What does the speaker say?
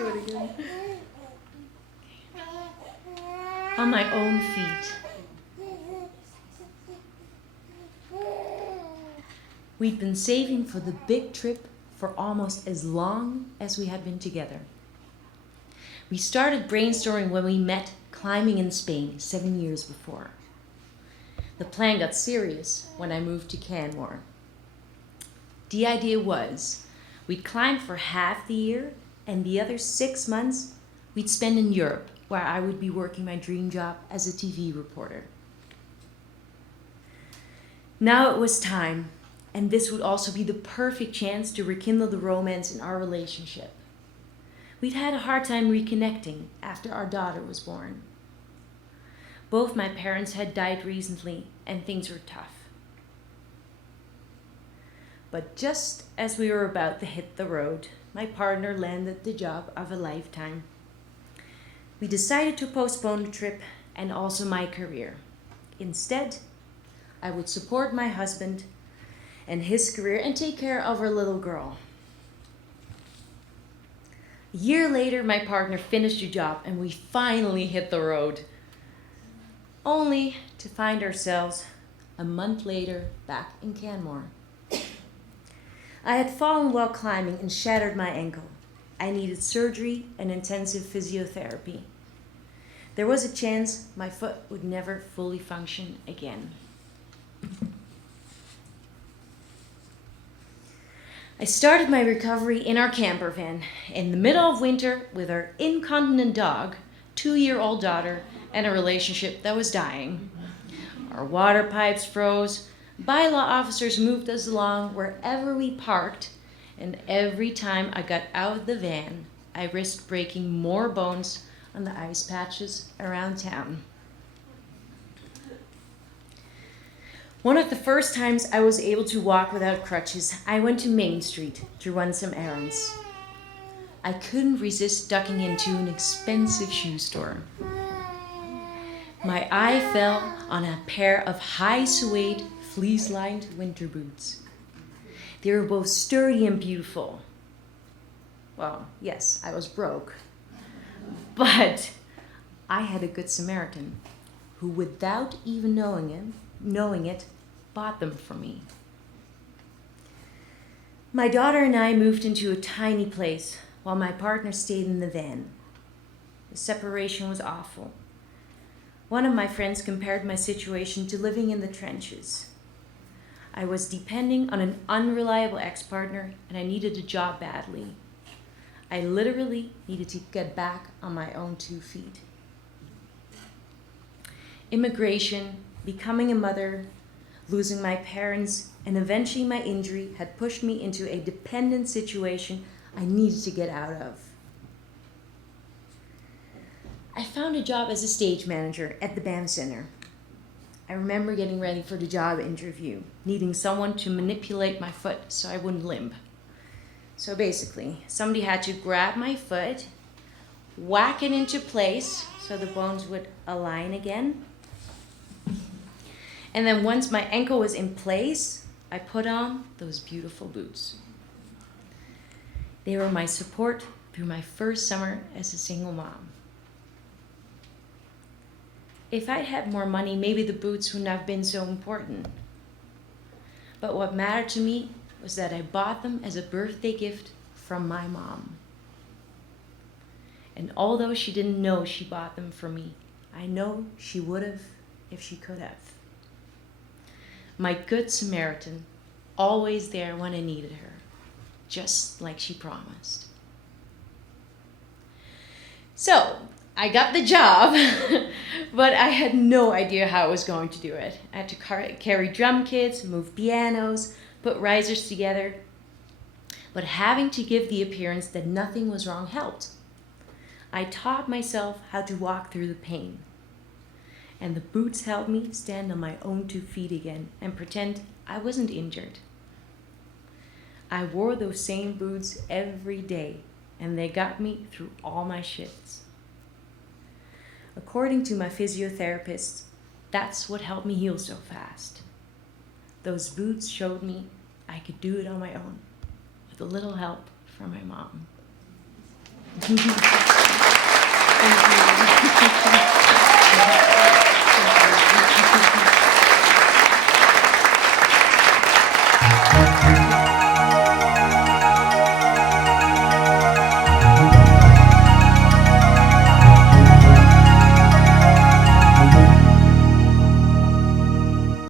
do it again. On my own feet. We'd been saving for the big trip for almost as long as we had been together. We started brainstorming when we met climbing in Spain 7 years before. The plan got serious when I moved to Canmore. The idea was we'd climb for half the year and the other 6 months we'd spend in Europe, where I would be working my dream job as a TV reporter. Now it was time, and this would also be the perfect chance to rekindle the romance in our relationship. We'd had a hard time reconnecting after our daughter was born. Both my parents had died recently, and things were tough. But just as we were about to hit the road, my partner landed the job of a lifetime. We decided to postpone the trip and also my career. Instead, I would support my husband and his career and take care of our little girl. A year later, my partner finished the job and we finally hit the road. Only to find ourselves a month later back in Canmore. I had fallen while climbing and shattered my ankle. I needed surgery and intensive physiotherapy. There was a chance my foot would never fully function again. I started my recovery in our camper van in the middle of winter with our incontinent dog, 2-year-old daughter, and a relationship that was dying. Our water pipes froze. Bylaw officers moved us along wherever we parked, and every time I got out of the van, I risked breaking more bones on the ice patches around town. One of the first times I was able to walk without crutches, I went to Main Street to run some errands. I couldn't resist ducking into an expensive shoe store. My eye fell on a pair of high suede, fleece-lined winter boots. They were both sturdy and beautiful. Well, yes, I was broke. But I had a good Samaritan who, without even knowing it, bought them for me. My daughter and I moved into a tiny place while my partner stayed in the van. The separation was awful. One of my friends compared my situation to living in the trenches. I was depending on an unreliable ex-partner and I needed a job badly. I literally needed to get back on my own 2 feet. Immigration, becoming a mother, losing my parents, and eventually my injury had pushed me into a dependent situation I needed to get out of. I found a job as a stage manager at the Banff Center. I remember getting ready for the job interview, needing someone to manipulate my foot so I wouldn't limp. So basically, somebody had to grab my foot, whack it into place so the bones would align again. And then once my ankle was in place, I put on those beautiful boots. They were my support through my first summer as a single mom. If I'd had more money, maybe the boots wouldn't have been so important. But what mattered to me was that I bought them as a birthday gift from my mom. And although she didn't know she bought them for me, I know she would have if she could have. My good Samaritan, always there when I needed her, just like she promised. So, I got the job, but I had no idea how I was going to do it. I had to carry drum kits, move pianos, put risers together. But having to give the appearance that nothing was wrong helped. I taught myself how to walk through the pain. And the boots helped me stand on my own 2 feet again and pretend I wasn't injured. I wore those same boots every day, and they got me through all my shifts. According to my physiotherapist, that's what helped me heal so fast. Those boots showed me I could do it on my own, with a little help from my mom. Thank you.